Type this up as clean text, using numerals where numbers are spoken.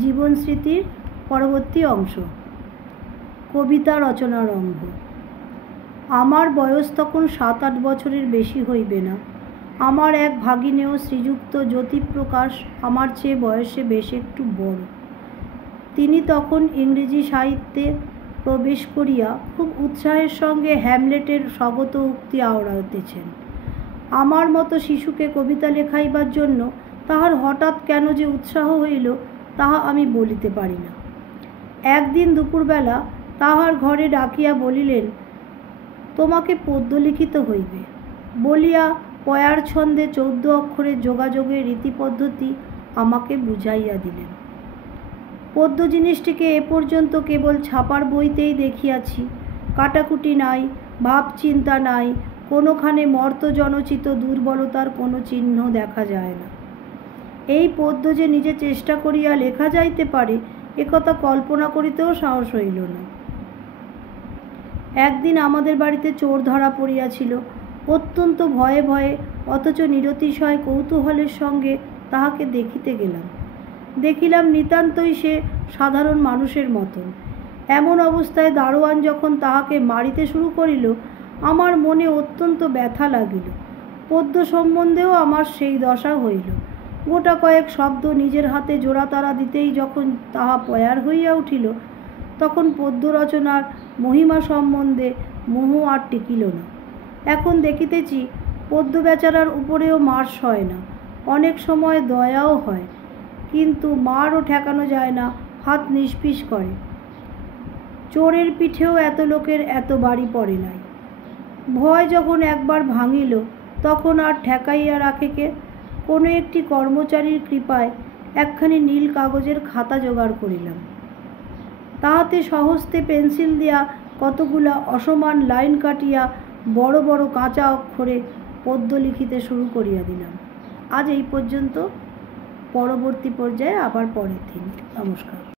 জীবন স্মৃতির পরবর্তী অংশ। কবিতা রচনারম্ভ। আমার বয়স তখন 7-8 বছরের বেশি হইবে না। আমার এক ভাগিনেয় শ্রীযুক্ত জ্যোতিপ্রকাশ আমার চেয়ে বয়সে বেশ একটু বড়। তিনি তখন ইংরেজি সাহিত্যে প্রবেশ করিয়া খুব উৎসাহের সঙ্গে হ্যামলেটের স্বগত উক্তি আওড়াইতেছেন। আমার মতো শিশুকে কবিতা লেখাইবার জন্য তাহার হঠাৎ কেন যে উৎসাহ হইল তাহা আমি বলিতে পারি না। একদিন দুপুরবেলা তাহার ঘরে ডাকিয়া বলিলেন, তোমাকে পদ্য লিখিতে হইবে বলিয়া পয়ার ছন্দে 14 অক্ষরের যোগাযোগের রীতিপদ্ধতি আমাকে বুঝাইয়া দিলেন। পদ্য জিনিসটিকে এ পর্যন্ত কেবল ছাপার বইতেই দেখিয়াছি। কাটাকুটি নাই, ভাবচিন্তা নাই, কোনোখানে মর্তজনচিত দুর্বলতার কোনো চিহ্ন দেখা যায় না। এই পদ্য যে নিজে চেষ্টা করিয়া লেখা যাইতে পারে এ কথা কল্পনা করিতেও সাহস হইল না। একদিন আমাদের বাড়িতে চোর ধরা পড়িয়াছিল। অত্যন্ত ভয়ে ভয়ে অথচ নিরতিশয় কৌতূহলের সঙ্গে তাহাকে দেখিতে গেলাম। দেখিলাম নিতান্তই সে সাধারণ মানুষের মতন। এমন অবস্থায় দারোয়ান যখন তাহাকে মারিতে শুরু করিল আমার মনে অত্যন্ত ব্যথা লাগিল। পদ্য সম্বন্ধেও আমার সেই দশা হইল। গোটা কয়েক শব্দ নিজের হাতে জোড়াতাড়া দিতেই যখন তাহা পয়ার হইয়া উঠিল তখন পদ্য রচনার মহিমা সম্বন্ধে মোহ আর টিকিল না। এখন দেখিতেছি পদ্য বেচারার উপরেও মার্স হয় না, অনেক সময় দয়াও হয়, কিন্তু মারও ঠেকানো যায় না, হাত নিষ্পিস করে। চোরের পিঠেও এত লোকের এত বাড়ি পড়ে নাই। ভয় যখন একবার ভাঙিল তখন আর ঠেকাইয়া রাখে কে? কোনো একটি কর্মচারীর কৃপায় একখানি নীল কাগজের খাতা জোগাড় করিলাম। তাহাতে সহস্তে পেন্সিল দিয়া কতগুলা অসমান লাইন কাটিয়া বড় বড় কাঁচা অক্ষরে পদ্য লিখিতে শুরু করিয়া দিলাম। আজ এই পর্যন্ত। পরবর্তী পর্যায়ে আবার পরের দিন। নমস্কার।